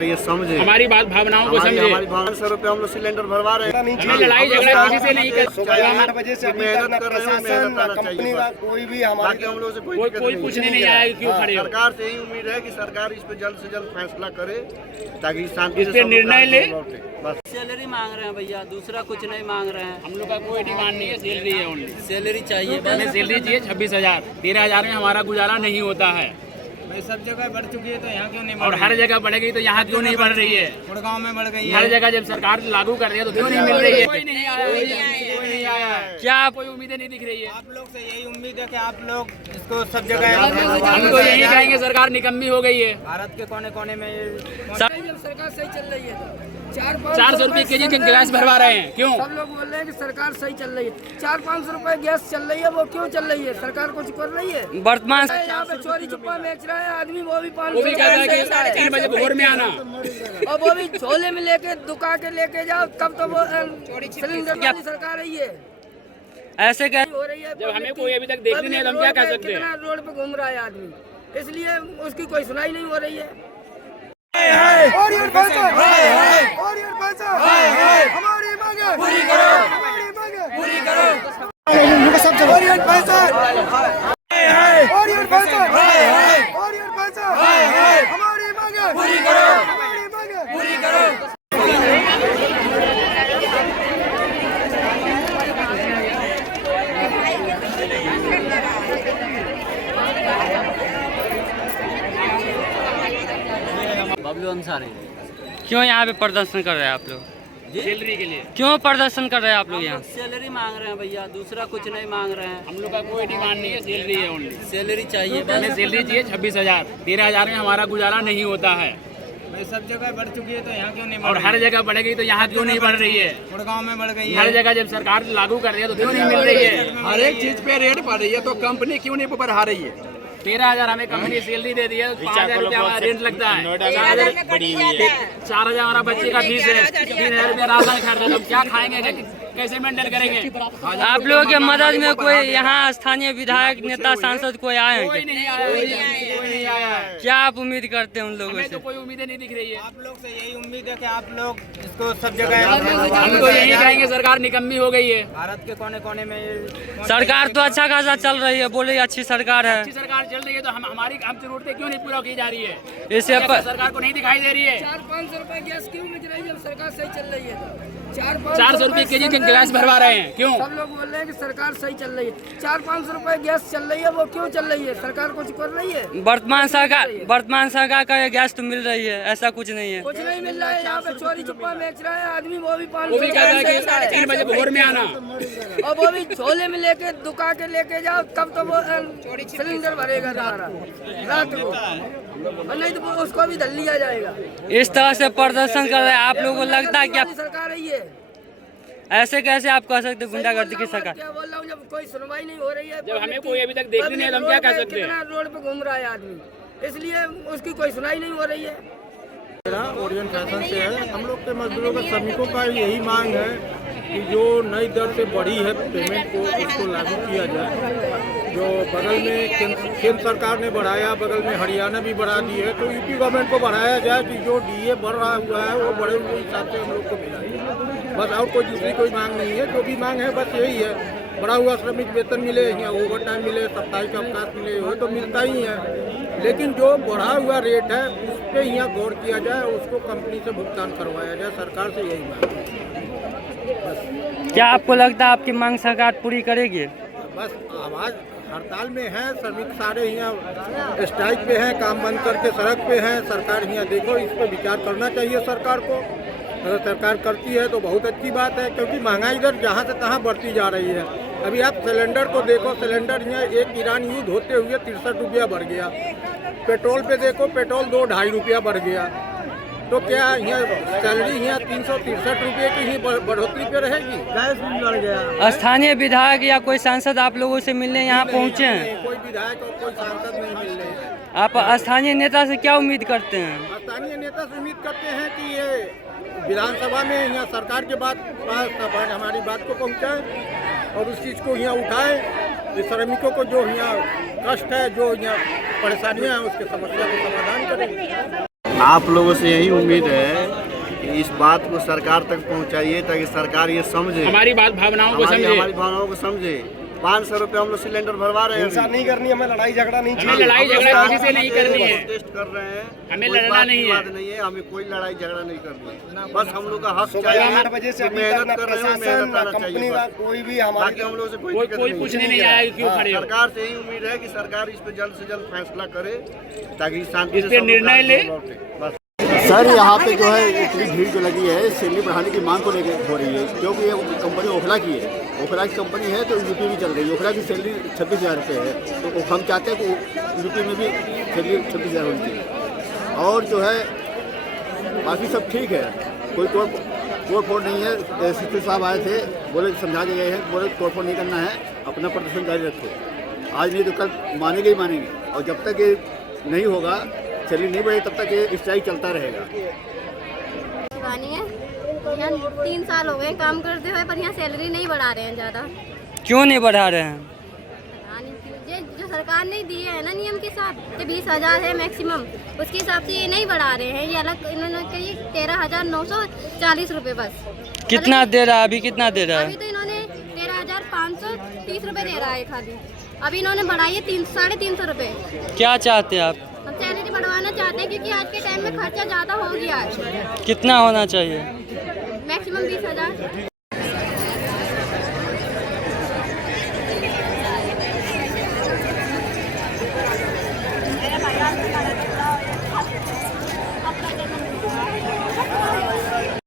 ये समझे हमारी बात, भावनाओं को समझे। हमारी भावना 100 रुपये हम लोग सिलेंडर भरवा रहे हैं। हमें लड़ाई झगड़ा किसी से नहीं कर, सुबह 8 बजे से अभी तक ना प्रशासन ना कंपनी का कोई भी हमारे हम लोग से कोई पूछने नहीं आया कि क्यों खड़े हो। सरकार से यही उम्मीद है कि सरकार इस पे जल्द से जल्द फैसला करे ताकि शांति इस पे निर्णय ले। बस सैलरी मांग रहे हैं भैया, दूसरा कुछ नहीं मांग रहे हैं। हम लोग का कोई डिमांड नहीं है, सैलरी है ओनली। सैलरी चाहिए हमें सैलरी चाहिए 26,000। 13,000 में हमारा गुजारा नहीं होता है। भाई सब जगह बढ़ चुकी है तो यहाँ क्यों नहीं बढ़ और रही हर जगह बढ़ेगी तो यहाँ क्यों नहीं बढ़ रही है? गुड़गांव में बढ़ गई हर है। जगह जब सरकार लागू कर रही है तो क्यों नहीं मिल रही है? कोई नहीं आया, कोई नहीं आया। क्या कोई उम्मीदें नहीं दिख रही है? आप लोग से यही उम्मीद है कि आप लोग इसको सब जगह हम तो यही कहेंगे सरकार निकम्मी हो गई है। भारत के कोने कोने में जब सरकार सही चल रही है 400 रुपए के जी के गैस भरवा रहे हैं, क्यों? सब लोग बोल रहे हैं कि सरकार सही चल रही है। 400-500 रुपए गैस चल रही है, वो क्यों चल रही है? सरकार कुछ कर रही है? वर्तमान यहाँ पे चोरी छुपा बेच रहे हैं आदमी, वो भी 500 वो भी कहता है कि 3 बजे भोर में आना। और वो भी झोले में लेके दुका के लेके जाओ, तब तो वो सिलेंडर वाली सरकार रही है। ऐसे क्या हो रही है जब हमें कोई अभी तक देखने नहीं है तो हम क्या कह सकते हैं? कितना रोड पे घूम रहा है आदमी, इसलिए उसकी कोई सुनाई नहीं हो रही है। और ये पैसा और ये पैसा हमारी मांगे पूरी करो, हमारी मांगे पूरी करो। और ये पैसा और ये पैसा और ये पैसा हमारी मांगे पूरी करो, हमारी मांगे पूरी करो। बबलू अंसारी। क्यों यहाँ पे प्रदर्शन कर रहे हैं आप लोग? सैलरी के लिए क्यों प्रदर्शन कर रहे हैं आप लोग यहाँ? सैलरी मांग रहे हैं भैया, दूसरा कुछ नहीं मांग रहे हैं। हम लोग का कोई डिमांड नहीं है, सैलरी है ओनली। सैलरी चाहिए हमें सैलरी चाहिए 26,000। 13,000 में हमारा गुजारा नहीं होता है। भाई सब जगह बढ़ चुकी है तो यहाँ क्यों नहीं बढ़ और रही हर जगह बढ़ेगी तो यहाँ क्यों नहीं बढ़ रही है? गुड़गांव में बढ़ गई हर है। जगह जब सरकार लागू कर रही है तो क्यों नहीं मिल रही है? हर एक चीज पे रेट बढ़ रही है तो कंपनी क्यों नहीं बढ़ा रही है? 13,000 हमें कंपनी सैलरी दे दी है, 5,000 रुपया हमारा रेंट लगता है। 4,000 हमारा बच्चे का फीस है, 3,000 रुपया राशन खर्च है। हम क्या खाएंगे, कैसे मेंटेन करेंगे? आप लोगों के मदद में कोई यहाँ स्थानीय विधायक नेता सांसद कोई आए हैं कोई क्या? नहीं आया, कोई नहीं आया है। क्या आप उम्मीद करते हैं उन लोगों हमें से? तो कोई उम्मीदें नहीं दिख रही है। आप लोग से यही उम्मीद है कि आप लोग इसको सब जगह हम तो यही कहेंगे सरकार निकम्मी हो गई है। भारत के कोने कोने में सरकार तो अच्छा खासा चल रही है, बोले अच्छी सरकार है। अच्छी सरकार चल रही है तो हमारी जरूरतें क्यों नहीं पूरा की जा रही है? इससे सरकार को नहीं दिखाई दे रही है। 400-500 रुपए गैस क्यों मिल रही है जब सरकार सही चल रही है? 400 रुपए के जी के गैस भरवा रहे हैं, क्यों? सब लोग बोल रहे हैं कि सरकार सही चल रही है। 400-500 रुपए गैस चल रही है, वो क्यों चल रही है? सरकार कुछ कर रही है? वर्तमान सरकार का गैस तो मिल रही है, ऐसा कुछ नहीं है। कुछ नहीं मिल रहा है, यहाँ पे चोरी छुपा बेच रहे हैं आदमी, वो भी वो भी कहता है कि 3 बजे भोर में आना। और वो भी झोले में लेके दुका के लेके जाओ, तब तो वो सिलेंडर भरेगा तुम्हारा रात को, और नहीं तो उसको भी धल लिया जाएगा। इस तरह से प्रदर्शन कर रहे हैं, आप लोगों को लगता है कि सरकार रही है? ऐसे कैसे आप कह सकते हैं गुंडागर्दी की सरकार? क्या बोल रहा हूँ, जब कोई सुनवाई नहीं हो रही है, जब हमें कोई अभी तक देखने नहीं है तो हम क्या कह सकते हैं? कितना रोड पे घूम रहा है आदमी, इसलिए उसकी कोई सुनाई नहीं हो रही है। मेरा ओरिएंट फैशन से है। हम लोग के मजदूरों का श्रमिकों का यही मांग है कि जो नई दर से बढ़ी है पेमेंट को उसको लागू किया जाए। जो बगल में केंद्र सरकार ने बढ़ाया, बगल में हरियाणा भी बढ़ा दी है, तो यूपी गवर्नमेंट को बढ़ाया जाए कि जो डीए बढ़ रहा हुआ है वो बढ़े हुए हिसाब से हम लोग को मिला है। बस और कोई दूसरी कोई मांग नहीं है। जो भी मांग है बस यही है, बढ़ा हुआ श्रमिक वेतन मिले, यहाँ ओवर टाइम मिले, साप्ताहिक अवकाश मिले, वो तो मिलता ही है। लेकिन जो बढ़ा हुआ रेट है उस पर यहाँ गौर किया जाए, उसको कंपनी से भुगतान करवाया जाए। सरकार से यही मांग है। क्या आपको लगता है आपकी मांग सरकार पूरी करेगी? बस आवाज़ हड़ताल में है, श्रमिक सारे यहाँ स्ट्राइक पे हैं, काम बंद करके सड़क पे हैं। सरकार यहाँ देखो, इस पर विचार करना चाहिए सरकार को। अगर सरकार करती है तो बहुत अच्छी बात है, क्योंकि महंगाई दर जहाँ से तहाँ बढ़ती जा रही है। अभी आप सिलेंडर को देखो, सिलेंडर यहाँ एक ईरान युद्ध होते हुए 63 रुपया बढ़ गया। पेट्रोल पे देखो, पेट्रोल 2-2.5 रुपया बढ़ गया। तो क्या यहाँ सैलरी यहाँ 363 रुपये की ही बढ़ोतरी पे रहेगी? गैस भी बढ़ गया। स्थानीय विधायक या कोई सांसद आप लोगों से मिलने यहाँ पहुँचे हैं? कोई विधायक और कोई सांसद नहीं मिल रहे हैं। आप स्थानीय नेता से क्या उम्मीद करते हैं? स्थानीय नेता से उम्मीद करते हैं कि ये विधानसभा में यहाँ सरकार के पास हमारी बात को पहुँचाए और उस चीज़ को यहाँ उठाए। ये श्रमिकों को जो यहाँ कष्ट है, जो यहाँ परेशानियाँ हैं, उसके समस्या को समाधान करें। आप लोगों से यही उम्मीद है कि इस बात को सरकार तक पहुंचाइए ताकि सरकार ये समझे, हमारी बात भावनाओं को समझे। हमारी भावनाओं को समझे। 500 रुपये हम लोग सिलेंडर भरवा रहे हैं। हिंसा नहीं करनी, हमें लड़ाई झगड़ा नहीं हमें चाहिए। लड़ाई झगड़ा किसी से नहीं करनी है। टेस्ट कर रहे हैं, हमें कोई लड़ना बात नहीं की है। बात नहीं है, हमें कोई लड़ाई झगड़ा नहीं करनी है। बस हम लोग का हक सुबह चाहिए। 8 बजे से जो अभी तक मेहनत ना कर रहे हैं, प्रशासन मेहनत ना आना कंपनी चाहिए का बस। कोई भी हमारी बाकी हम लोग से कोई दिक्कत कोई नहीं है। पूछने नहीं आया कि क्यों खड़े हो। सरकार से यही उम्मीद है कि सरकार इस पे जल्द से जल्द फैसला करे ताकि शांति इस से पे सब लोग निर्णय कार्य ले। लौटे। बस सर यहाँ पे जो है इतनी भीड़ जो लगी है सैलरी बढ़ाने की मांग को लेकर हो रही है, क्योंकि ये कंपनी ओखला की है। ओखला की कंपनी है तो यूपी भी चल रही है। ओखला की सैलरी 26,000 रुपये है, तो हम चाहते हैं कि यूपी में भी सैलरी 26,000 होनी चाहिए। और जो है बाकी सब ठीक है, कोई तोड़ फोड़ नहीं है। सीपी साहब आए थे, बोले समझा के गए हैं, बोले तोड़ फोड़ नहीं करना है, अपना प्रदर्शन जारी रखो। आज नहीं तो कल मानेंगे ही मानेंगे, और जब तक ये नहीं होगा, सैलरी नहीं बढ़े, तब तक ये स्ट्राइक चलता रहेगा। शिवानी है, यहाँ 3 साल हो गए काम करते हुए, पर यहाँ सैलरी नहीं बढ़ा रहे हैं ज़्यादा। क्यों नहीं बढ़ा रहे हैं? पता नहीं क्यों। जो सरकार ने दिए है ना नियम के हिसाब से 20,000 है मैक्सिमम, उसके हिसाब से ये नहीं बढ़ा रहे हैं। ये अलग इन्होंने कही 13,940 रुपये बस। कितना दे रहा है अभी? कितना दे रहा अभी है? तो इन्होंने 13,530 रुपये दे रहा है खाली। अभी इन्होंने बढ़ाई है 350 रुपये। क्या चाहते हैं आप? हम सैलरी बढ़वाना चाहते हैं क्योंकि आज के टाइम में खर्चा ज़्यादा हो गया है। कितना होना चाहिए? मैक्सिमम 20,000।